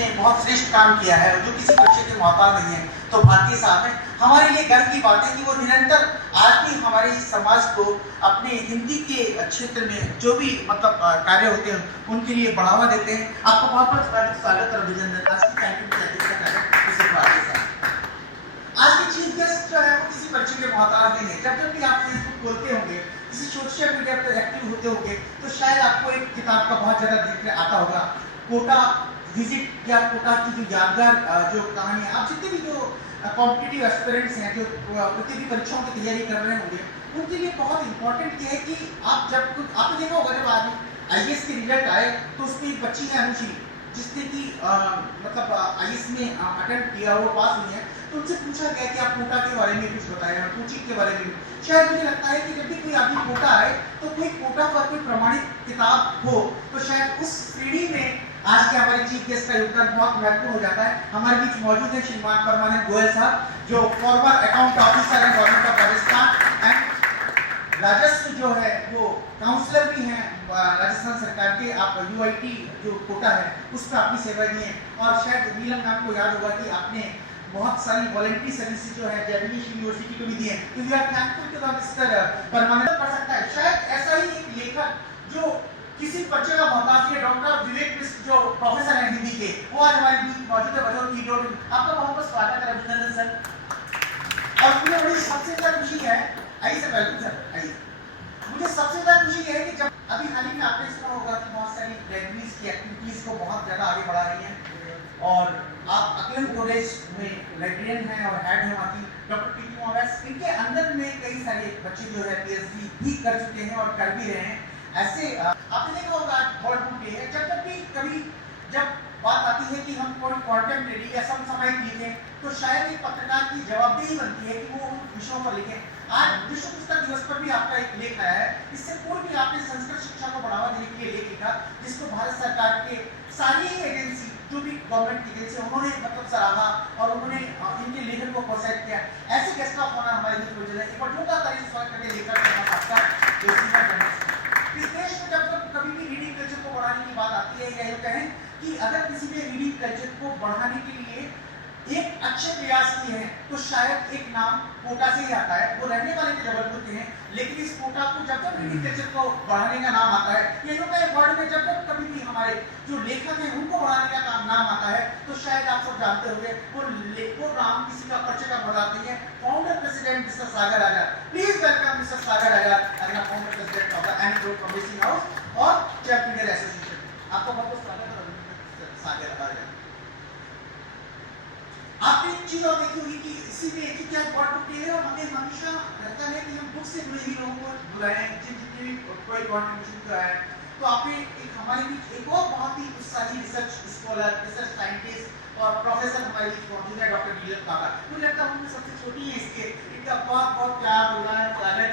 जिसने बहुत श्रेष्ठ काम किया है, जो किसी बच्चे के मोहताज नहीं है, तो भारती साहब है। हमारे लिए गर्व की बात है कि वो निरंतर आज भी हमारे समाज को अपने हिंदी के क्षेत्र में जो भी मतलब कार्य होते हैं उनके लिए बढ़ावा देते हैं। आपको बहुत बहुत स्वागत और अभिनंदन। आज की कैंटीन की अध्यक्षता करें भारती साहब। आज के चीफ गेस्ट जो है वो किसी बच्चे के मोहताज नहीं है। जब भी आप फेसबुक खोलते होंगे, किसी सोशल मीडिया पर एक्टिव होते होंगे, तो शायद आपको एक किताब का बहुत ज्यादा जिक्र आता होगा, कोटा विजिट या कोटा की जो यादगार जो कहानी है। आप जितने भी जो कॉम्पिटिटिव एस्पिरेंट्स हैं, जो प्रतियोगी परीक्षाओं की तैयारी कर रहे होंगे, उनके लिए बहुत इंपॉर्टेंट ये है कि आप जब आपने देखा होगा जब आज आईएएस के रिजल्ट आए तो उसमें एक बच्ची है अनुश्री, जिसने कि मतलब आईएएस में अटेम्प्ट किया, वो पास हुई है। तो उनसे पूछा गया कि आप कोटा के बारे में कुछ बताएं, कोचिंग के बारे में। शायद मुझे लगता है कि जब भी कोई आदमी कोटा आए तो कोई कोटा पर कोई प्रमाणित किताब हो, तो शायद उस श्रेणी में आज के हमारे चीफ गेस्ट का योगदान बहुत महत्वपूर्ण हो जाता है। हमारे बीच मौजूद है श्रीमान परमानंद गोयल साहब, जो फॉर्मर अकाउंट ऑफिसर है गवर्नमेंट ऑफ राजस्थान एंड राजस्व जो है वो काउंसलर भी हैं राजस्थान सरकार के। आप यूआईटी जो कोटा है उस पर अपनी सेवा दी है। और शायद नीलम मैम को याद होगा कि आपने बहुत सारी वॉलंटरी सर्विसेज जो है जर्मनी यूनिवर्सिटी को भी दी है। तो we are thankful to the mister Parmanand. कर सकता है शायद ऐसा ही एक लेखक जो किसी बच्चे का मोहताज है, डॉक्टर विवेक मिश्र जो प्रोफेसर हैं हिंदी के, वो आज हमारे बीच मौजूद है। बच्चों की डॉट आपका बहुत बहुत स्वागत है, अभिनंदन सर। और मुझे बड़ी सबसे ज्यादा खुशी है, आइए सर, वेलकम सर, आइए। मुझे सबसे ज्यादा खुशी है कि जब अभी हाल ही में आपने सुना होगा कि बहुत सारी लाइब्रेरीज की एक्टिविटीज को बहुत ज्यादा आगे बढ़ा रही हैं और आप अखिल कॉलेज में लाइब्रेरियन हैं और हेड हैं वहाँ की डॉक्टर पीटी मोहम्मद। इनके अंदर में कई सारे बच्चे जो है पीएचडी भी कर चुके हैं और कर भी रहे हैं। ऐसे आपने देखा होगा वर्ल्ड बुक डे है, जब भी कभी जब बात आती है कि हम कोई कॉन्टेम्परेरी या समसामयिक लिखें, तो शायद एक पत्रकार की जवाबदेही बनती है कि वो उन विषयों पर लिखें। आज विश्व पुस्तक दिवस पर भी आपका एक लेख आया है। इससे पूर्व भी आपने संस्कृत शिक्षा को बढ़ावा देने के लिए लेख लिखा, जिसको भारत सरकार के सारी एजेंसी जो भी गवर्नमेंट की एजेंसी उन्होंने मतलब सराहा और उन्होंने इनके लेखन को प्रोत्साहित किया। ऐसे गेस्ट का होना हमारे बीच मौजूद है। एक बार जोरदार ताली स्वागत करके लेकर इस देश में जब कभी भी रीडिंग कल्चर को बढ़ाने की बात आती है, या कहें कि अगर किसी ने रीडिंग कल्चर को बढ़ाने के लिए एक अच्छे प्रयास किए हैं, तो शायद एक नाम कोटा से ही आता है। वो रहने वाले के जबलपुर के हैं, लेकिन इस कोटा को जब रीडिंग कल्चर को बढ़ाने का नाम आता है, ये लोग वर्ल्ड में जब कभी भी हमारे जो लेखक हैं उनको बढ़ाने का नाम आता है, तो शायद आप सब जानते होंगे वो नाम किसी का परिचय का मजाक नहीं है। Founder president mister Sagar Azad, please welcome mister Sagar Azad, founder president of the anecdote publishing house और चैप्टर एसोसिएशन। आपको बहुत बहुत स्वागत है सागर आजाद। आपने एक चीज और देखी होगी कि इसी में कि क्या वर्ल्ड बुक डे है और हमें हमेशा रहता है कि हम बुक से जुड़े हुए लोगों को बुलाएं जिनके भी कोई कॉन्ट्रीब्यूशन का है। तो आपने एक हमारे बीच एक और बहुत ही उत्साही रिसर्च स्कॉलर, रिसर्च साइंटिस्ट और प्रोफेसर हमारे बीच मौजूद है, डॉक्टर नीलम काका। मुझे लगता है उनमें सबसे छोटी है इसके, इनका बहुत बहुत प्यार होगा, स्वागत